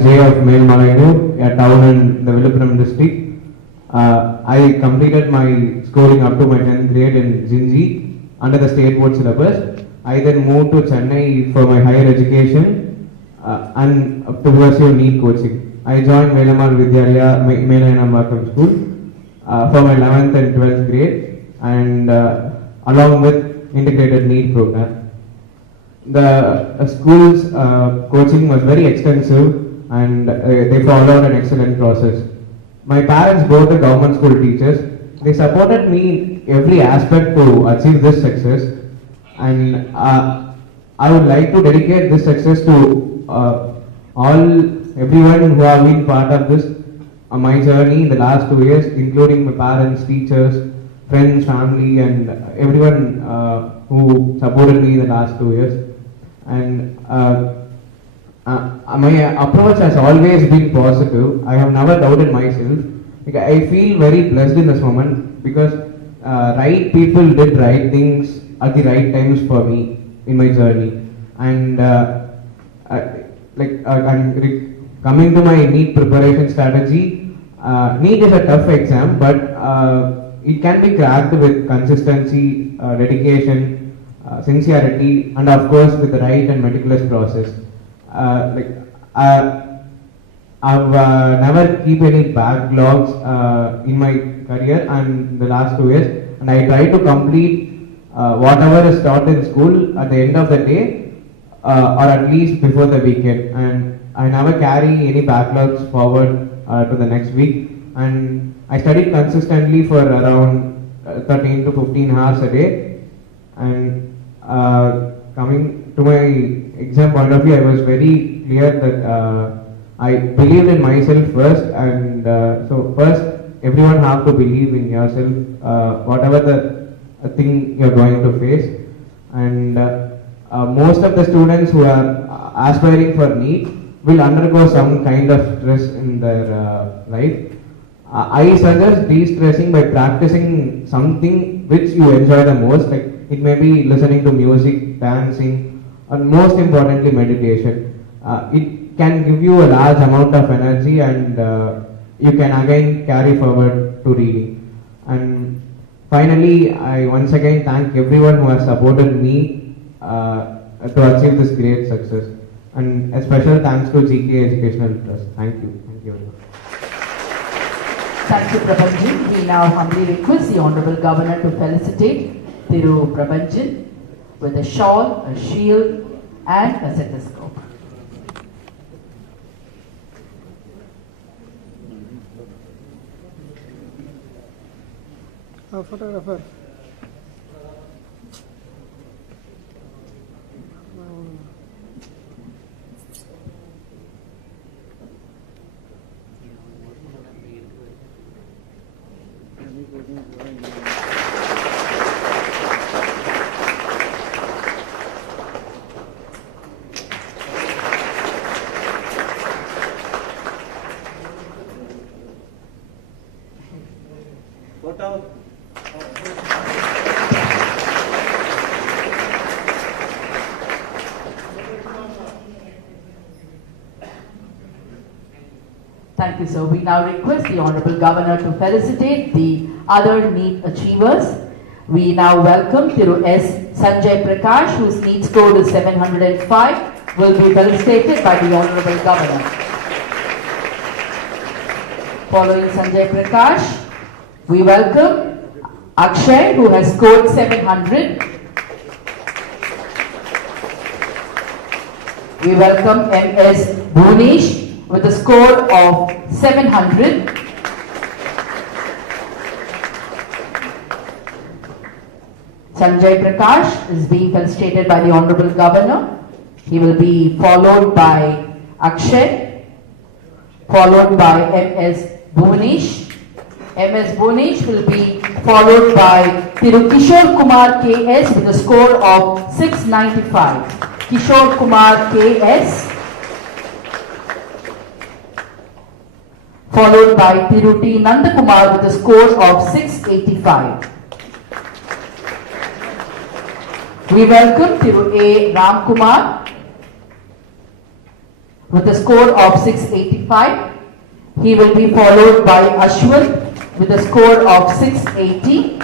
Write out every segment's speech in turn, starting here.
of Mail Malayu, a town in the Villupuram district. I completed my schooling up to my 10th grade in Ginji under the state board syllabus. I then moved to Chennai for my higher education and to pursue NEET coaching. I joined Velamal Vidyalaya Melanambakam School for my 11th and 12th grade and along with integrated NEET program. The school's coaching was very extensive and they followed an excellent process. My parents, both the government school teachers, they supported me in every aspect to achieve this success, and I would like to dedicate this success to everyone who have been part of this my journey in the last 2 years, including my parents, teachers, friends, family, and everyone who supported me in the last 2 years. And my approach has always been positive. I have never doubted myself. I feel very blessed in this moment because right people did right things at the right times for me in my journey. And coming to my NEET preparation strategy, NEET is a tough exam, but it can be cracked with consistency, dedication, sincerity, and of course with the right and meticulous process. I've never keep any backlogs in my career and the last 2 years, and I try to complete whatever is taught in school at the end of the day or at least before the weekend, and I never carry any backlogs forward to the next week. And I studied consistently for around 13 to 15 hours a day, and coming to my exam point of view, I was very clear that I believed in myself first, and so first everyone have to believe in yourself, whatever the thing you're going to face. And most of the students who are aspiring for NEET will undergo some kind of stress in their life. I suggest de-stressing by practicing something which you enjoy the most, like it may be listening to music, dancing, and most importantly meditation. It can give you a large amount of energy, and you can again carry forward to reading. And finally, I once again thank everyone who has supported me to achieve this great success. And a special thanks to GK Educational Trust. Thank you. Thank you very much. Thank you, Prabhanjan. We now humbly request the Honorable Governor to felicitate Thiru Prabhanjan with a shawl, a shield, and a stethoscope. Photographer. Thank you, sir. We now request the Honorable Governor to felicitate the other NEET achievers. We now welcome Thiru S. Sanjay Prakash, whose NEET score is 705, will be felicitated by the Honorable Governor. Following Sanjay Prakash, we welcome Akshay, who has scored 700. We welcome M.S. Bhunesh with a score of 700. Sanjay Prakash is being felicitated by the Honorable Governor. He will be followed by Akshay, followed by M.S. Bhunesh. M.S. Bhunesh will be followed by Thiru Kishore Kumar K.S. with a score of 695. Kishore Kumar K.S. followed by Thiru T. Nandakumar with a score of 685. We welcome Thiru A. Ramkumar with a score of 685. He will be followed by Ashwin with a score of 680.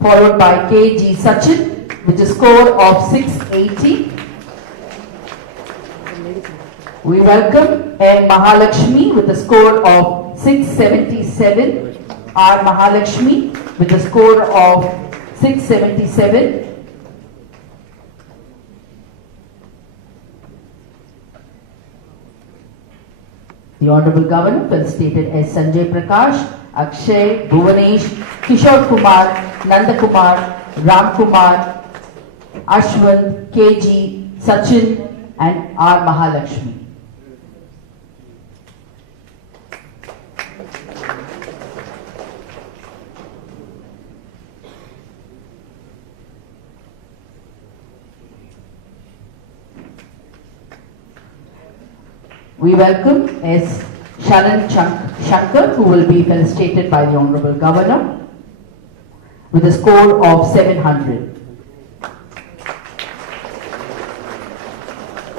Followed by K.G. Sachin with a score of 680. We welcome M. Mahalakshmi with a score of 677. R. Mahalakshmi with a score of 677. The Honorable Governor felicitated S. Sanjay Prakash, Akshay, Bhuvanesh, Kishore Kumar, Nanda Kumar, Ram Kumar, Ashwin, K.G. Sachin and R. Mahalakshmi. We welcome S. Sharan Shankar, who will be felicitated by the Honorable Governor with a score of 700.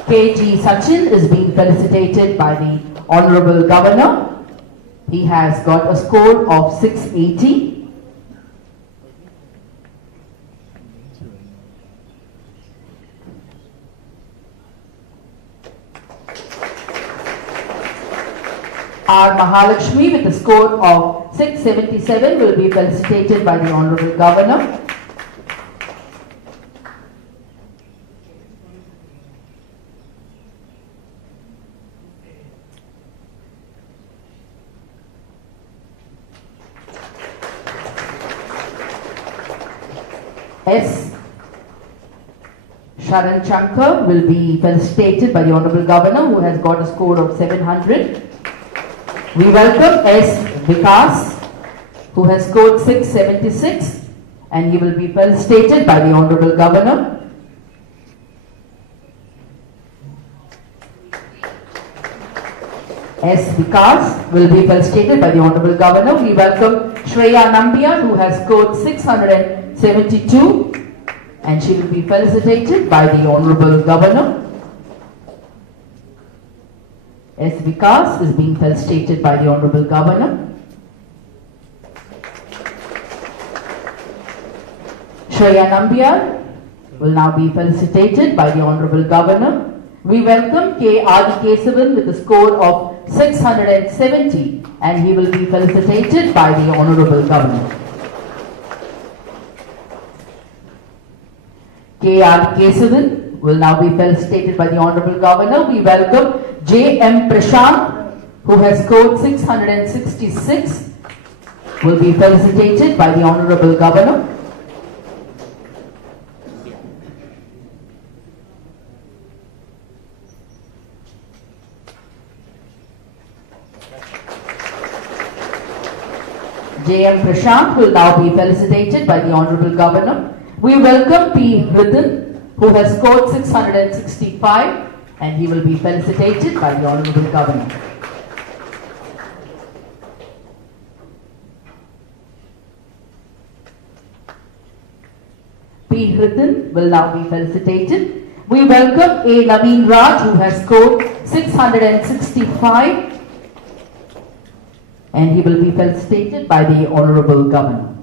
K.G. Sachin is being felicitated by the Honorable Governor. He has got a score of 680. R. Mahalakshmi with a score of 677 will be felicitated by the Honorable Governor. S. Sharan Shankar will be felicitated by the Honorable Governor, who has got a score of 700. We welcome S. Vikas, who has scored 676, and he will be felicitated by the Honorable Governor. S. Vikas will be felicitated by the Honorable Governor. We welcome Shreya Nambiar, who has scored 672, and she will be felicitated by the Honorable Governor. S. Vikas is being felicitated by the Honorable Governor. Shreya Nambiar will now be felicitated by the Honorable Governor. We welcome K. Adithanar with a score of 670, and he will be felicitated by the Honorable Governor. K. Adithanar will now be felicitated by the Honorable Governor. We welcome J. M. Prashant, who has scored 666, will be felicitated by the Honorable Governor. J. M. Prashant will now be felicitated by the Honorable Governor. We welcome P. Ridhan, who has scored 665, and he will be felicitated by the Honorable Governor. P. Ridhan will now be felicitated. We welcome A. Naveen Raj, who has scored 665, and he will be felicitated by the Honorable Governor.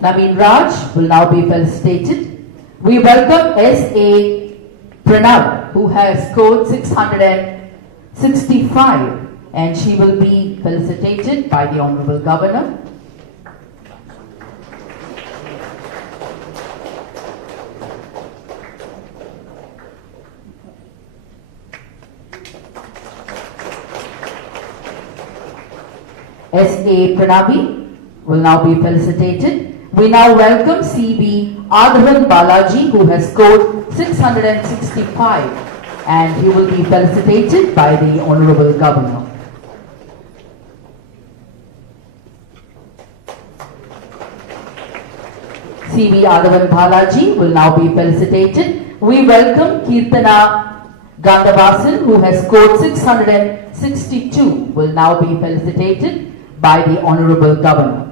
Naveen Raj will now be felicitated. We welcome S.A. Pranav, who has scored 665, and she will be felicitated by the Honorable Governor. S.A. Pranavi will now be felicitated. We now welcome C.B. Adithanar Balaji, who has scored 665, and he will be felicitated by the Honorable Governor. C.B. Adithanar Balaji will now be felicitated. We welcome Kirtana Gandavasan, who has scored 662, will now be felicitated by the Honorable Governor.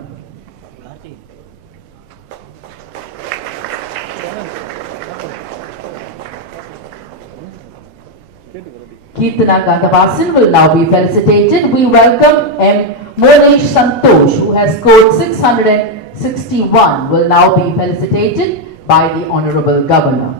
Kirtana Gandavasan will now be felicitated. We welcome M. Monesh Santosh, who has scored 661, will now be felicitated by the Honorable Governor.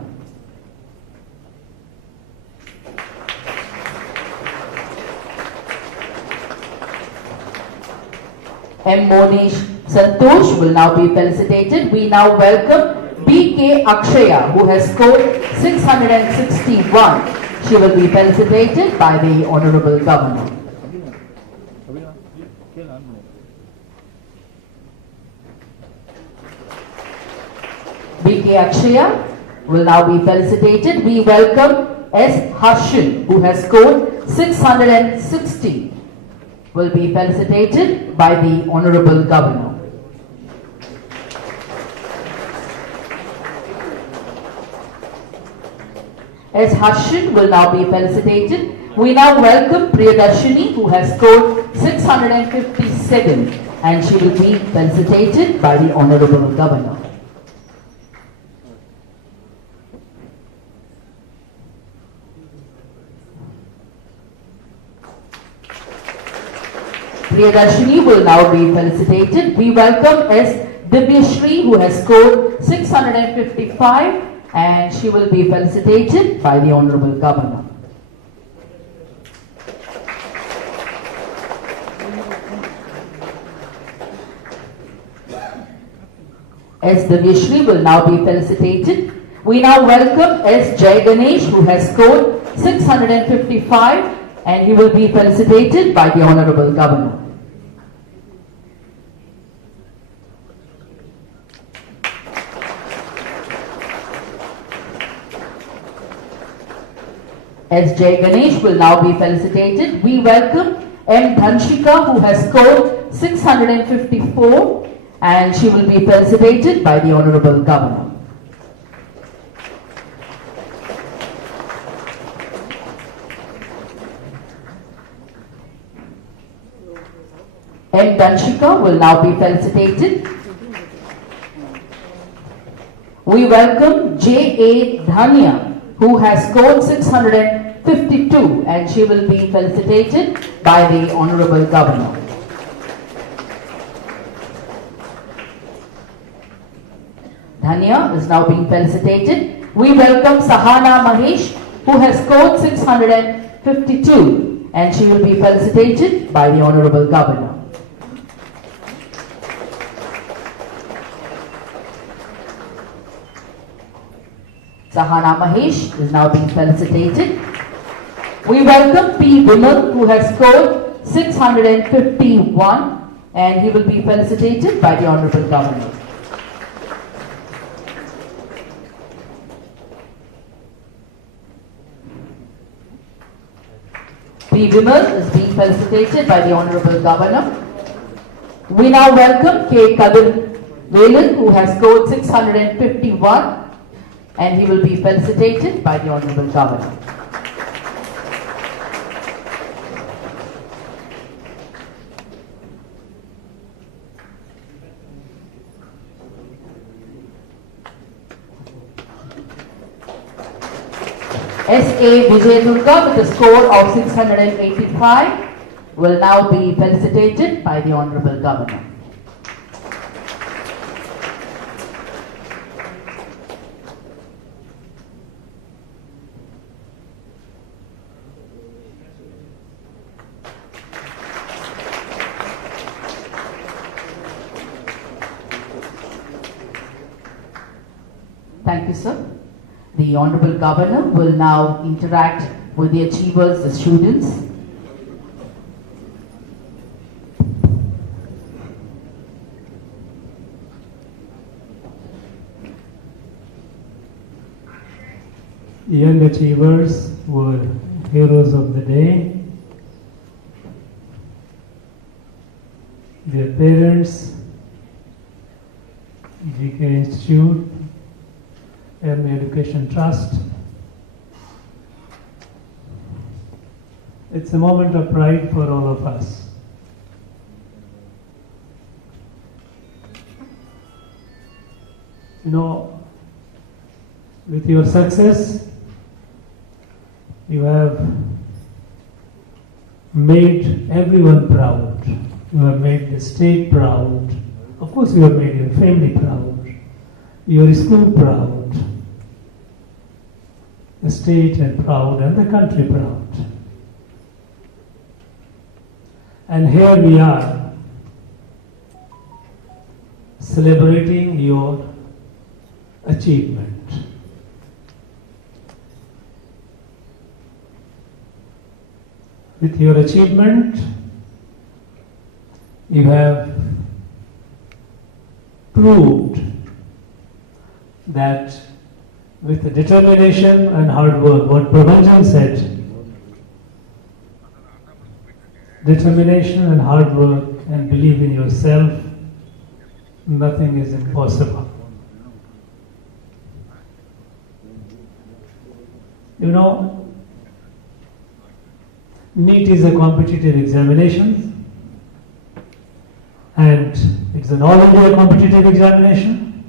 M. Monesh Santosh will now be felicitated. We now welcome B.K. Akshaya, who has scored 661. She will be felicitated by the Honorable Governor. B.K. Akshaya will now be felicitated. We welcome S. Harshan, who has scored 660. Will be felicitated by the Honorable Governor. S. Harshan will now be felicitated. We now welcome Priyadarshini, who has scored 657, and she will be felicitated by the Honorable Governor. Priyadarshini will now be felicitated. We welcome S. Divyashri, who has scored 655, and she will be felicitated by the Honorable Governor. S. Divyashri will now be felicitated. We now welcome S. Jay Ganesh, who has scored 655, and he will be felicitated by the Honorable Governor. S. Jay Ganesh will now be felicitated. We welcome M. Dhanshika, who has scored 654, and she will be felicitated by the Honorable Governor. M. Dhanshika will now be felicitated. We welcome J. A. Dhania, who has scored 652, and she will be felicitated by the Honorable Governor. Dhania is now being felicitated. We welcome Sahana Mahesh, who has scored 652, and she will be felicitated by the Honorable Governor. Sahana Mahesh is now being felicitated. We welcome P. Vimal, who has scored 651, and he will be felicitated by the Honorable Governor. P. Vimal is being felicitated by the Honorable Governor. We now welcome K. Kadun Velan, who has scored 651, and he will be felicitated by the Honorable Governor. S.A. Vijay Durga with a score of 685 will now be felicitated by the Honorable Governor. Thank you, sir. The Honorable Governor will now interact with the achievers, the students. Young achievers were heroes of the day. Their parents, GK Institute, M Education Trust, It's a moment of pride for all of us. You know, with your success, you have made everyone proud. You have made the state proud. Of course, you have made your family proud, your school proud, the state and proud, and the country proud. And here we are, celebrating your achievement. With your achievement, you have proved that with determination and hard work, what Prabhanjan said, determination and hard work and believe in yourself, nothing is impossible. You know, NEET is a competitive examination, and it's an all India competitive examination.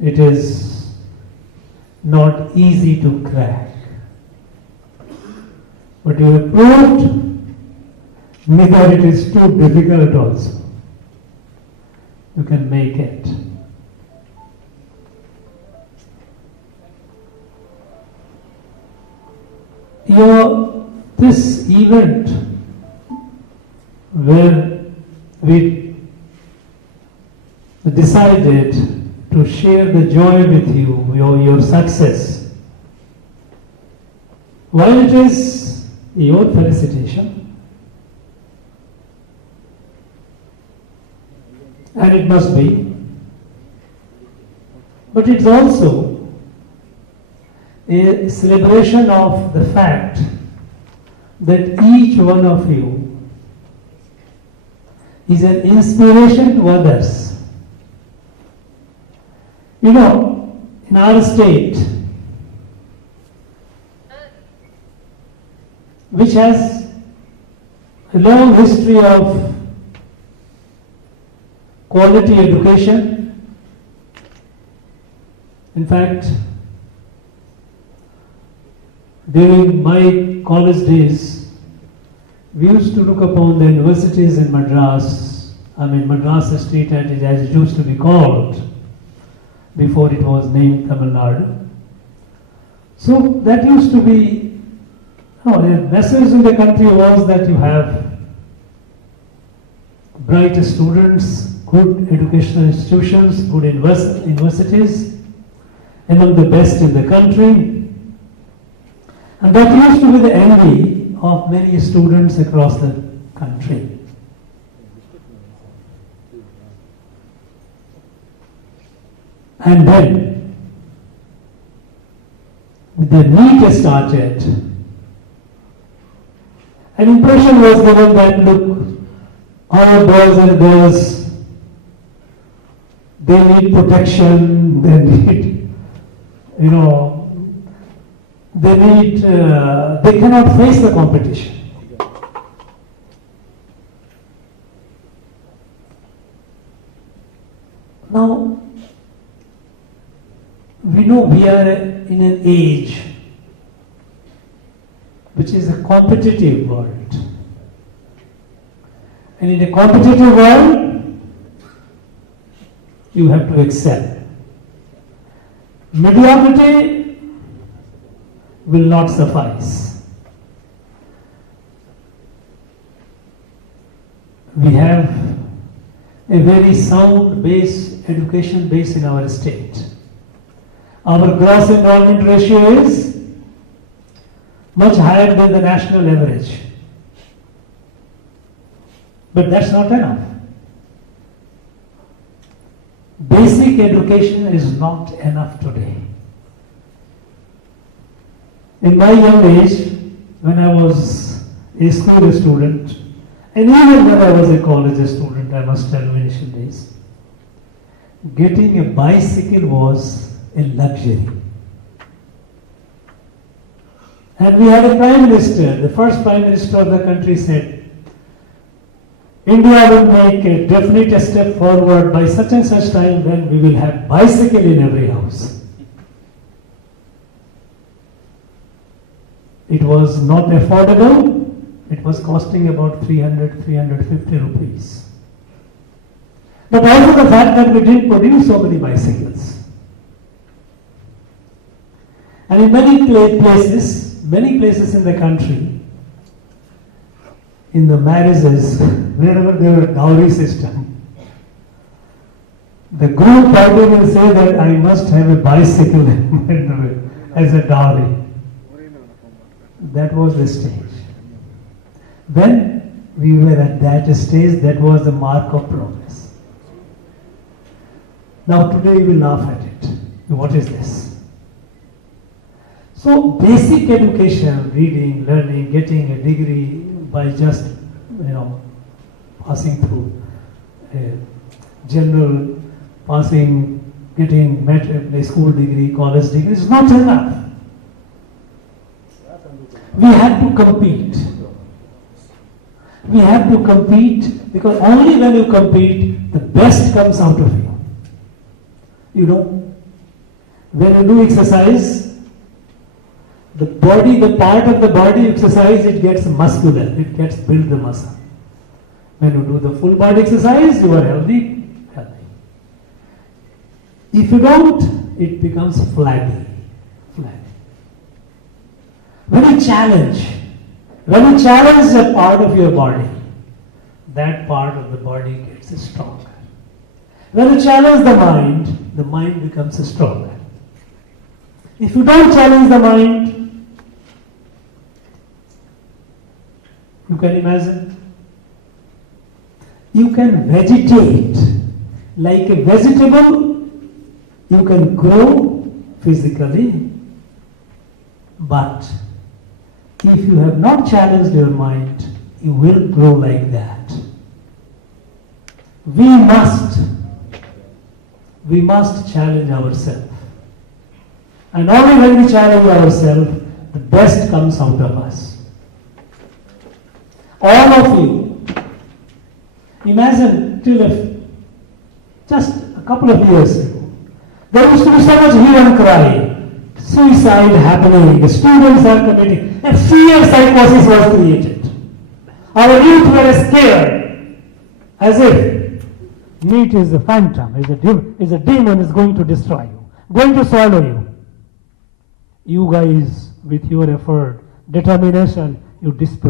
It is not easy to crack, but you have proved neither it is too difficult also. You can make it. This event where we decided to share the joy with you, your success, while it is your felicitation, and it must be, but it's also a celebration of the fact that each one of you is an inspiration to others. You know, in our state, which has a long history of quality education, in fact, during my college days, we used to look upon the universities in Madras, Madras State as it used to be called before it was named Tamil Nadu. So that used to be, the message in the country was that you have bright students, good educational institutions, good universities, among the best in the country. And that used to be the envy of many students across the country. And then, the NEET started, an impression was given that, look, all boys and girls, they need protection, they need, they cannot face the competition. Now, we know we are in an age which is a competitive world. And in a competitive world, you have to excel. Mediocrity will not suffice. We have a very sound base, education base in our state. Our gross enrollment ratio is much higher than the national average. But that's not enough. Basic education is not enough today. In my young age, when I was a school student, and even when I was a college student, I must tell you, initial days, getting a bicycle was a luxury. And we had a prime minister, the first prime minister of the country said, India will make a definite step forward by such and such time when we will have bicycle in every house. It was not affordable. It was costing about 300, 350 rupees. But also the fact that we didn't produce so many bicycles. And in many places in the country, in the marriages, wherever there were dowry system, the groom party will say that I must have a bicycle as a dowry. That was the stage. When we were at that stage, that was the mark of progress. Now today we laugh at it. What is this? So basic education, reading, learning, getting a degree by just passing through general passing, getting a school degree, college degree is not enough. We have to compete. We have to compete because only when you compete, the best comes out of you. You know, when you do exercise, the part of the body exercise, it gets muscular, it gets build the muscle. When you do the full body exercise, you are healthy. If you don't, it becomes flabby. When you challenge a part of your body, that part of the body gets stronger. When you challenge the mind becomes stronger. If you don't challenge the mind, you can imagine, you can vegetate like a vegetable, you can grow physically, but if you have not challenged your mind, you will grow like that. We must challenge ourselves. And only when we challenge ourselves, the best comes out of us. All of you, imagine just a couple of years ago, there used to be so much hue and cry, suicide happening, the students are committing, a fear psychosis was created. Our youth were scared, as if meat is a phantom, is a demon is going to destroy you, going to swallow you. You guys, with your effort, determination, you disprove.